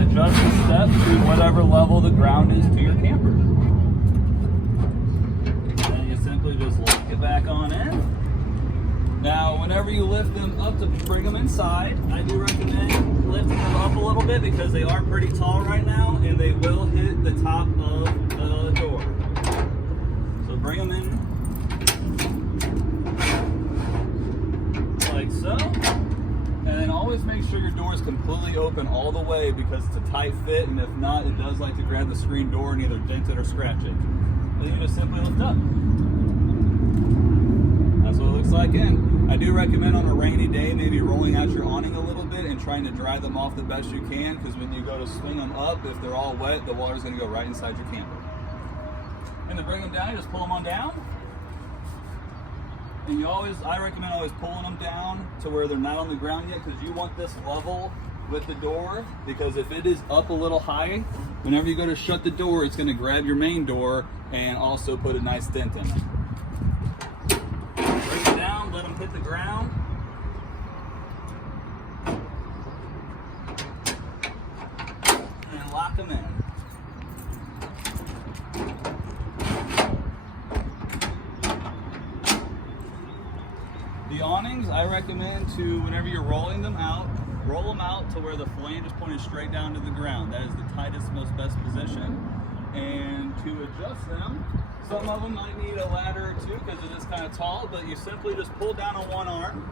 adjust the step to whatever level the ground is to your camper. And you simply just lock it back on in. Now, whenever you lift them up to bring them inside, I do recommend lifting them up a little bit because they are pretty tall right now and they will hit the top of the door. So bring them in like so. And then always make sure your door is completely open all the way because it's a tight fit, and if not, it does like to grab the screen door and either dent it or scratch it. Then you just simply lift up. That's what it looks like in. I do recommend on a rainy day maybe rolling out your awning a little bit and trying to dry them off the best you can, because when you go to swing them up, if they're all wet, the water's going to go right inside your camper. And to bring them down, you just pull them on down. And I recommend always pulling them down to where they're not on the ground yet, because you want this level with the door, because if it is up a little high, whenever you go to shut the door, it's going to grab your main door and also put a nice dent in it. Bring it down, let them hit the ground. And lock them in. The awnings, I recommend to, whenever you're rolling them out, roll them out to where the flange is pointed straight down to the ground. That is the tightest, most best position. And to adjust them, some of them might need a ladder or two because it is kind of tall, but you simply just pull down on one arm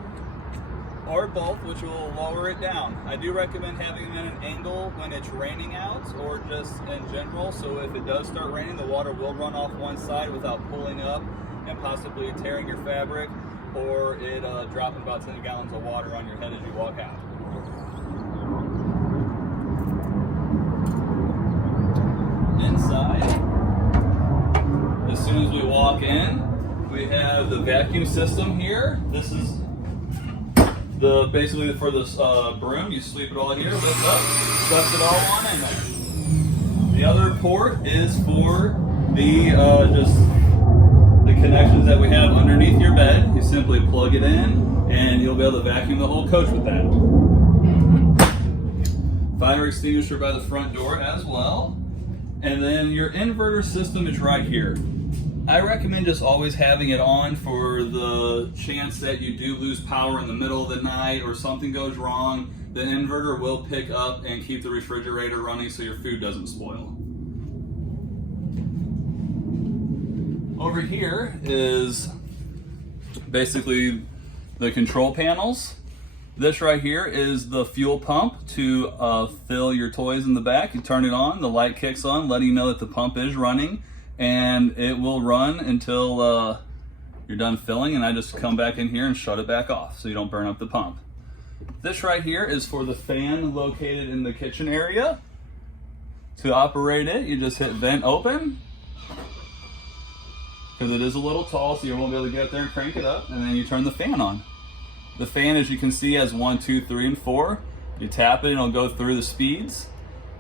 or both, which will lower it down. I do recommend having them at an angle when it's raining out or just in general, so if it does start raining, the water will run off one side without pulling up and possibly tearing your fabric, or it dropping about 10 gallons of water on your head as you walk out. Inside, as soon as we walk in, we have the vacuum system here. This is basically for this broom. You sweep it all here, lift up, stuff it all on in there. The other port is for the just the connections that we have underneath your bed. You simply plug it in and you'll be able to vacuum the whole coach with that. Fire extinguisher by the front door as well. And then your inverter system is right here. I recommend just always having it on for the chance that you do lose power in the middle of the night or something goes wrong. The inverter will pick up and keep the refrigerator running so your food doesn't spoil. Over here is basically the control panels. This right here is the fuel pump to fill your toys in the back. You turn it on, the light kicks on, letting you know that the pump is running, and it will run until you're done filling, and I just come back in here and shut it back off so you don't burn up the pump. This right here is for the fan located in the kitchen area. To operate it, you just hit vent open, because it is a little tall, so you won't be able to get up there and crank it up, and then you turn the fan on. The fan, as you can see, has 1, 2, 3, and 4. You tap it and it'll go through the speeds,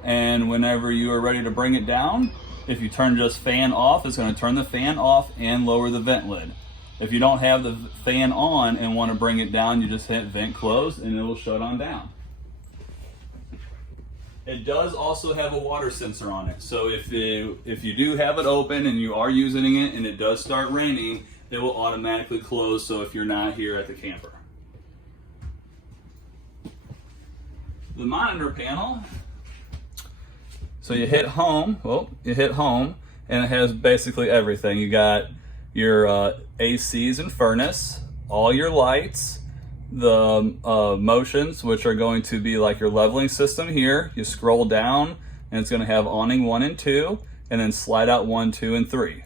and whenever you are ready to bring it down, if you turn just fan off, it's going to turn the fan off and lower the vent lid. If you don't have the fan on and want to bring it down, you just hit vent closed and it will shut on down. It does also have a water sensor on it, so if you do have it open and you are using it and it does start raining, it will automatically close, so if you're not here at the camper. The monitor panel, so you hit home, and it has basically everything. You got your ACs and furnace, all your lights, the motions, which are going to be like your leveling system here. You scroll down and it's going to have awning 1 and 2, and then slide out 1, 2, and 3.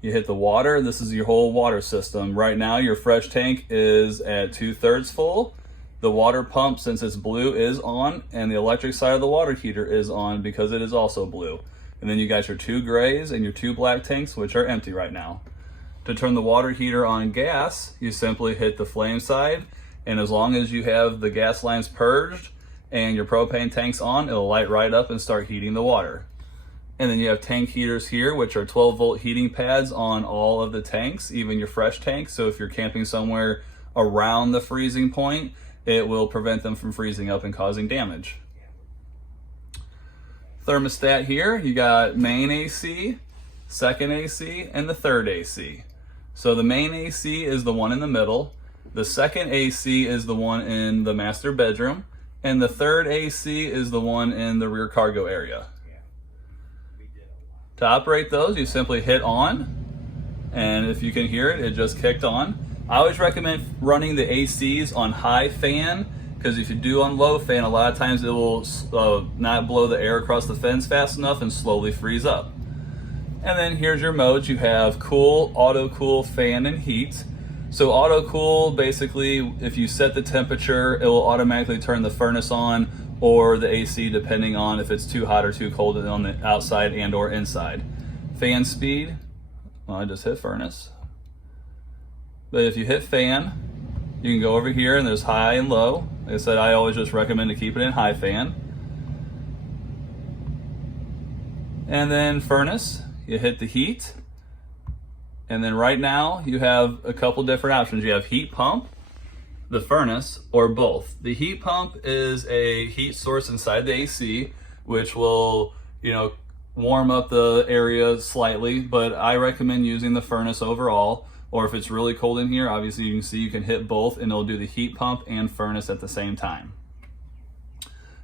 You hit the water. This is your whole water system. Right now your fresh tank is at 2/3 full. The water pump, since it's blue, is on, and the electric side of the water heater is on because it is also blue. And then you got your 2 grays and your 2 black tanks, which are empty right now. To turn the water heater on gas, you simply hit the flame side, and as long as you have the gas lines purged and your propane tanks on, it'll light right up and start heating the water. And then you have tank heaters here, which are 12-volt heating pads on all of the tanks, even your fresh tanks. So if you're camping somewhere around the freezing point, it will prevent them from freezing up and causing damage. thermostat here, you got main AC, second AC, and the third AC. So the main AC is the one in the middle, the second AC is the one in the master bedroom, and the third AC is the one in the rear cargo area. To operate those, you simply hit on, and if you can hear it, it just kicked on. I always recommend running the ACs on high fan, because if you do on low fan, a lot of times it will not blow the air across the fence fast enough and slowly freeze up. And then here's your modes. You have cool, auto cool, fan, and heat. So auto cool, basically, if you set the temperature, it will automatically turn the furnace on or the AC, depending on if it's too hot or too cold on the outside and or inside. Fan speed, well, I just hit furnace. But if you hit fan, you can go over here and there's high and low. Like I said, I always just recommend to keep it in high fan. And then furnace, you hit the heat. And then right now you have a couple different options. You have heat pump, the furnace, or both. The heat pump is a heat source inside the AC, which will, warm up the area slightly, but I recommend using the furnace overall. Or if it's really cold in here, obviously you can see you can hit both and it'll do the heat pump and furnace at the same time.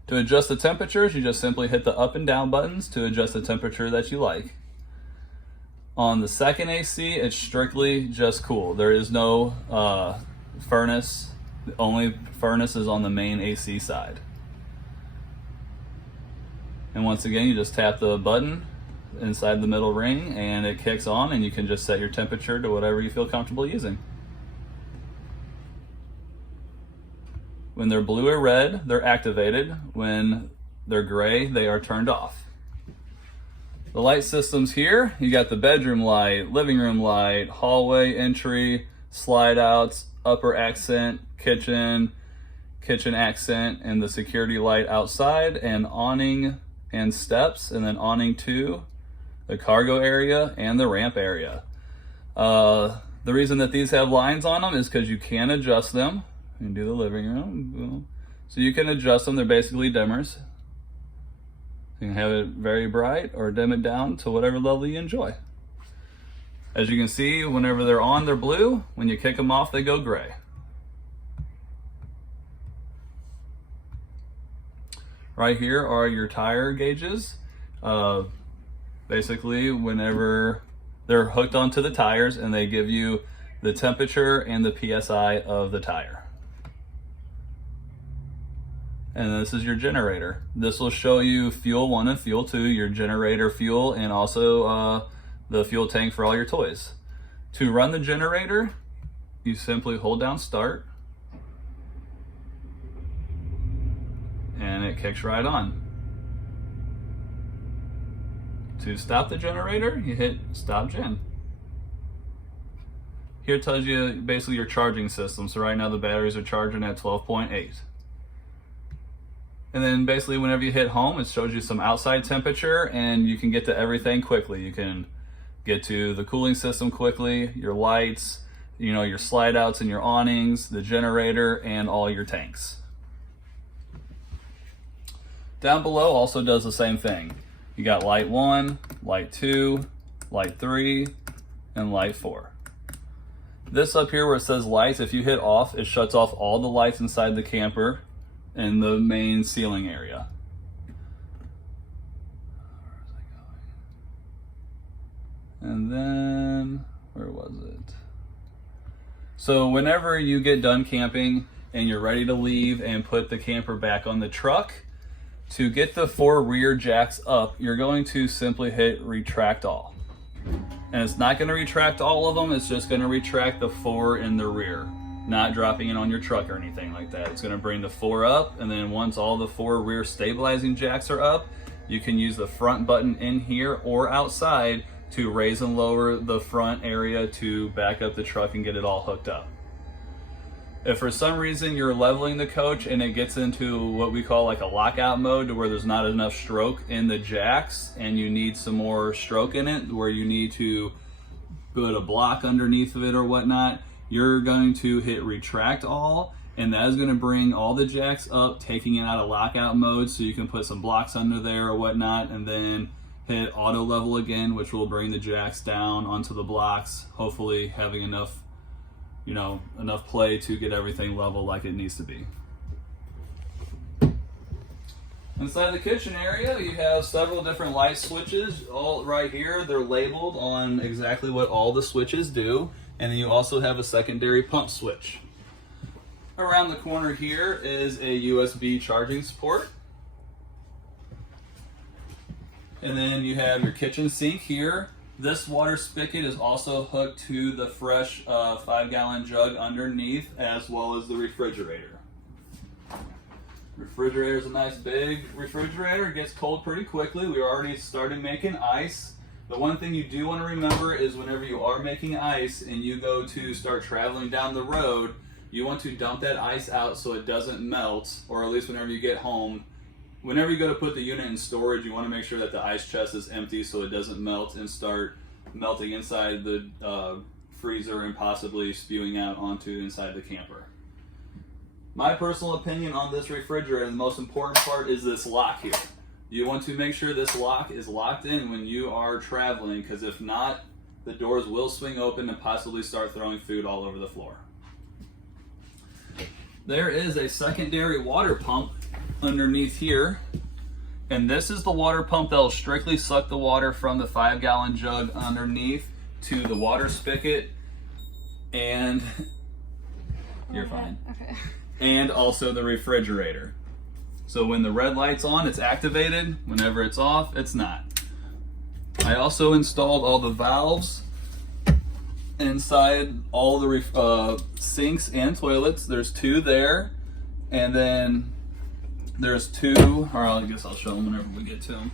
To adjust the temperatures, you just simply hit the up and down buttons to adjust the temperature that you like. On the second AC, it's strictly just cool. There is no furnace. The only furnace is on the main AC side. And once again, you just tap the button inside the middle ring and it kicks on, and you can just set your temperature to whatever you feel comfortable using. When they're blue or red, they're activated. When they're gray, they are turned off. The light systems here, you got the bedroom light, living room light, hallway entry, slide outs, upper accent, kitchen accent, and the security light outside, and awning and steps, and then awning 2, the cargo area and the ramp area. The reason that these have lines on them is because you can adjust them. You can do the living room. So you can adjust them. They're basically dimmers. You can have it very bright or dim it down to whatever level you enjoy. As you can see, whenever they're on, they're blue. When you kick them off, they go gray. Right here are your tire gauges. Basically, whenever they're hooked onto the tires, and they give you the temperature and the PSI of the tire. And this is your generator. This will show you fuel 1 and fuel 2, your generator fuel, and also the fuel tank for all your toys. To run the generator, you simply hold down start, and it kicks right on. To stop the generator, you hit stop gen. Here it tells you basically your charging system. So right now the batteries are charging at 12.8. And then basically whenever you hit home, it shows you some outside temperature, and you can get to everything quickly. You can get to the cooling system quickly, your lights, your slide outs and your awnings, the generator, and all your tanks. Down below also does the same thing. You got light 1, light 2, light 3, and light 4. This up here where it says lights, if you hit off, it shuts off all the lights inside the camper in the main ceiling area. And then, where was it? So whenever you get done camping and you're ready to leave and put the camper back on the truck, to get the 4 rear jacks up, you're going to simply hit retract all. And it's not going to retract all of them, it's just going to retract the 4 in the rear, not dropping it on your truck or anything like that. It's going to bring the 4 up, and then once all the 4 rear stabilizing jacks are up, you can use the front button in here or outside to raise and lower the front area to back up the truck and get it all hooked up. If for some reason you're leveling the coach and it gets into what we call like a lockout mode, to where there's not enough stroke in the jacks and you need some more stroke in it, where you need to put a block underneath of it or whatnot, you're going to hit retract all, and that is going to bring all the jacks up, taking it out of lockout mode so you can put some blocks under there or whatnot, and then hit auto level again, which will bring the jacks down onto the blocks, hopefully having enough, you know, enough play to get everything level like it needs to be. Inside the kitchen area, you have several different light switches all right here. They're labeled on exactly what all the switches do, and then you also have a secondary pump switch. Around the corner here is a USB charging port. And then you have your kitchen sink here. This water spigot is also hooked to the fresh 5-gallon jug underneath, as well as the refrigerator. Refrigerator is a nice big refrigerator. It gets cold pretty quickly. We already started making ice. The one thing you do want to remember is whenever you are making ice and you go to start traveling down the road, you want to dump that ice out so it doesn't melt, or at least whenever you get home. Whenever you go to put the unit in storage, you want to make sure that the ice chest is empty so it doesn't melt and start melting inside the freezer and possibly spewing out onto inside the camper. My personal opinion on this refrigerator, the most important part is this lock here. You want to make sure this lock is locked in when you are traveling, because if not, the doors will swing open and possibly start throwing food all over the floor. There is a secondary water pump underneath here, and this is the water pump that will strictly suck the water from the 5-gallon jug underneath to the water spigot, and you're fine. Okay. And also the refrigerator. So when the red light's on, it's activated. Whenever it's off, it's not. I also installed all the valves inside all the sinks and toilets. There's 2 there, and then there's 2, or I guess I'll show them whenever we get to them.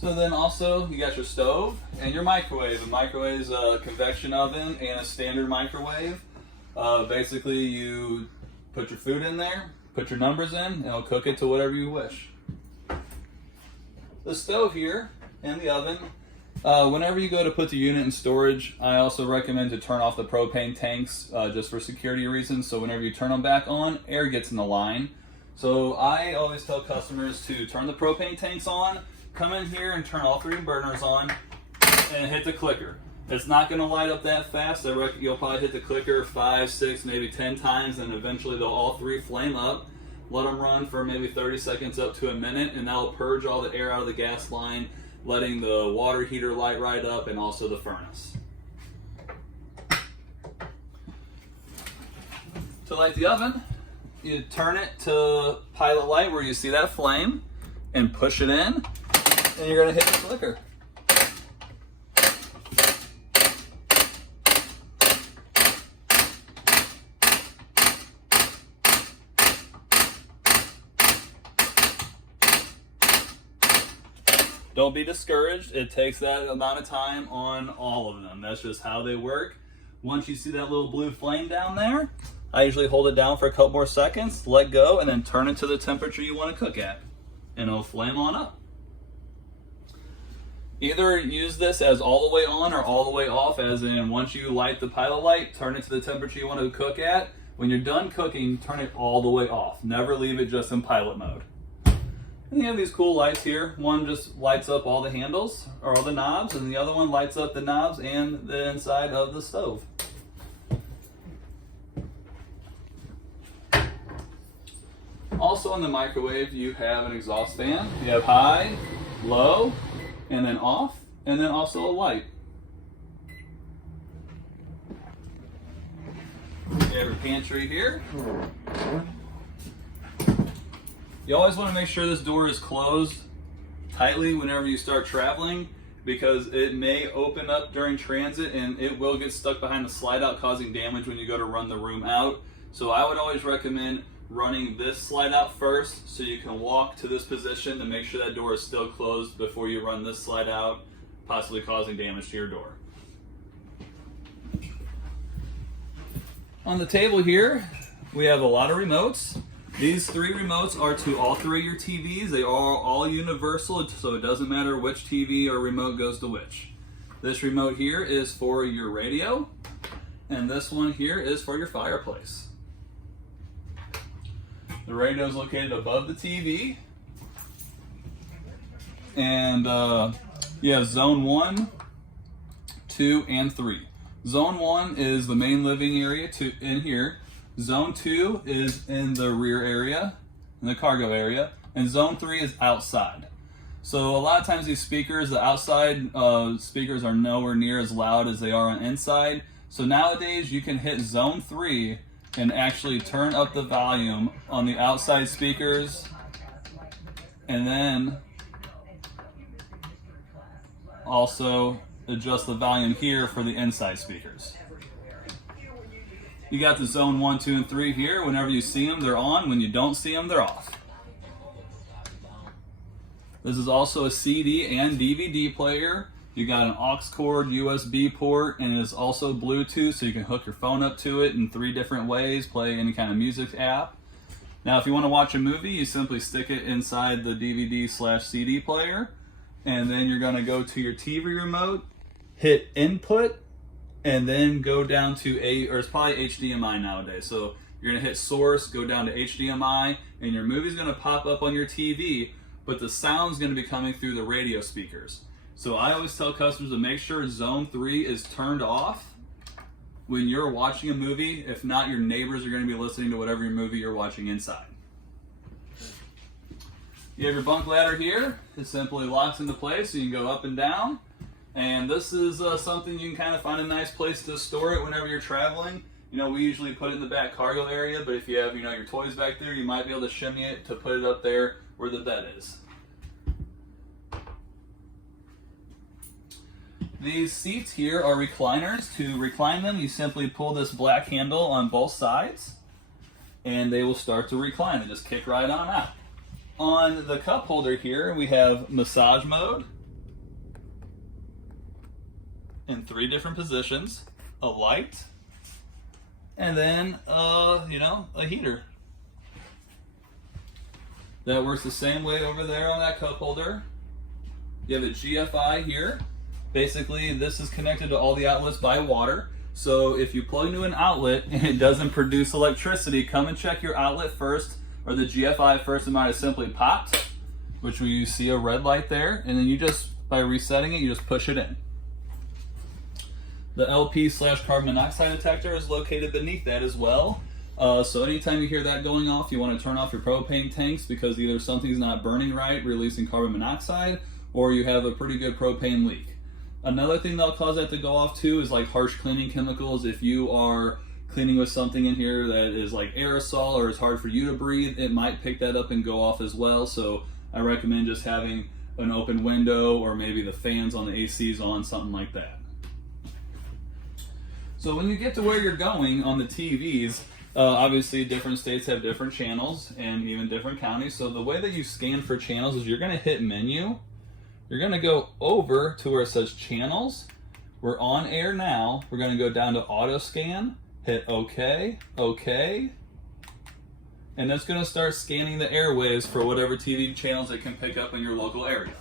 So then also you got your stove and your microwave. The microwave is a convection oven and a standard microwave. Basically, you put your food in there, put your numbers in, and it'll cook it to whatever you wish. The stove here and the oven, whenever you go to put the unit in storage, I also recommend to turn off the propane tanks just for security reasons. So whenever you turn them back on, air gets in the line. So I always tell customers to turn the propane tanks on, come in here and turn all 3 burners on, and hit the clicker. It's not going to light up that fast. You'll probably hit the clicker 5, 6, maybe 10 times, and eventually they'll all 3 flame up. Let them run for maybe 30 seconds up to a minute, and that'll purge all the air out of the gas line, letting the water heater light right up and also the furnace. To light the oven, you turn it to pilot light where you see that flame and push it in, and you're going to hit the clicker. Don't be discouraged. It takes that amount of time on all of them. That's just how they work. Once you see that little blue flame down there, I usually hold it down for a couple more seconds, let go, and then turn it to the temperature you want to cook at, and it'll flame on up. Either use this as all the way on or all the way off, as in once you light the pilot light, turn it to the temperature you want to cook at. When you're done cooking, turn it all the way off. Never leave it just in pilot mode. And you have these cool lights here. One just lights up all the handles or all the knobs, and the other one lights up the knobs and the inside of the stove. Also in the microwave, you have an exhaust fan. You have high, low, and then off, and then also a light. You have your pantry here. You always want to make sure this door is closed tightly whenever you start traveling, because it may open up during transit and it will get stuck behind the slide out, causing damage when you go to run the room out. So I would always recommend running this slide out first so you can walk to this position to make sure that door is still closed before you run this slide out, possibly causing damage to your door. On the table here, we have a lot of remotes. These 3 remotes are to all 3 of your TVs. They are all universal, so it doesn't matter which TV or remote goes to which. This remote here is for your radio, and this one here is for your fireplace. The radio is located above the TV. And you have zone 1, 2, and 3. Zone 1 is the main living area in here. Zone 2 is in the rear area, in the cargo area. And zone 3 is outside. So a lot of times these speakers, the outside speakers are nowhere near as loud as they are on inside. So nowadays you can hit zone 3 and actually turn up the volume on the outside speakers, and then also adjust the volume here for the inside speakers. You got the zone 1, 2, and 3 here. Whenever you see them, they're on. When you don't see them, they're off. This is also a CD and DVD player. You got an aux cord, USB port, and it is also Bluetooth, so you can hook your phone up to it in 3 different ways, play any kind of music app. Now, if you want to watch a movie, you simply stick it inside the DVD/CD player, and then you're going to go to your TV remote, hit input, and then go down to it's probably HDMI nowadays. So you're going to hit source, go down to HDMI, and your movie's going to pop up on your TV, but the sound's going to be coming through the radio speakers. So I always tell customers to make sure zone 3 is turned off when you're watching a movie. If not, your neighbors are going to be listening to whatever movie you're watching inside. You have your bunk ladder here. It simply locks into place so you can go up and down. And this is something you can kind of find a nice place to store it whenever you're traveling. You know, we usually put it in the back cargo area, but if you have, your toys back there, you might be able to shimmy it to put it up there where the bed is. These seats here are recliners. To recline them, you simply pull this black handle on both sides, and they will start to recline. They just kick right on out. On the cup holder here, we have massage mode in 3 different positions, a light, and then, a heater. That works the same way over there on that cup holder. You have a GFI here. Basically, this is connected to all the outlets by water. So if you plug into an outlet and it doesn't produce electricity, come and check your outlet first, or the GFI first. It might have simply popped, which you see a red light there, and then you just, by resetting it, you just push it in. The LP/carbon monoxide detector is located beneath that as well. So anytime you hear that going off, you want to turn off your propane tanks, because either something's not burning right, releasing carbon monoxide, or you have a pretty good propane leak. Another thing that'll cause that to go off too is like harsh cleaning chemicals. If you are cleaning with something in here that is like aerosol or is hard for you to breathe, it might pick that up and go off as well. So I recommend just having an open window, or maybe the fans on the ACs on, something like that. So when you get to where you're going on the TVs, obviously different states have different channels and even different counties. So the way that you scan for channels is you're going to hit menu. You're going to go over to where it says channels. We're on air now. We're going to go down to auto scan, hit OK, OK. And that's going to start scanning the airwaves for whatever TV channels it can pick up in your local area.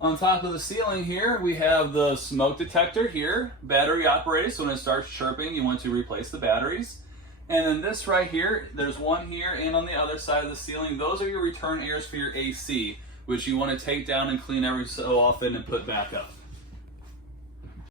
On top of the ceiling here, we have the smoke detector here, battery operated, so when it starts chirping, you want to replace the batteries. And then this right here, there's one here and on the other side of the ceiling. Those are your return airs for your AC, which you want to take down and clean every so often and put back up.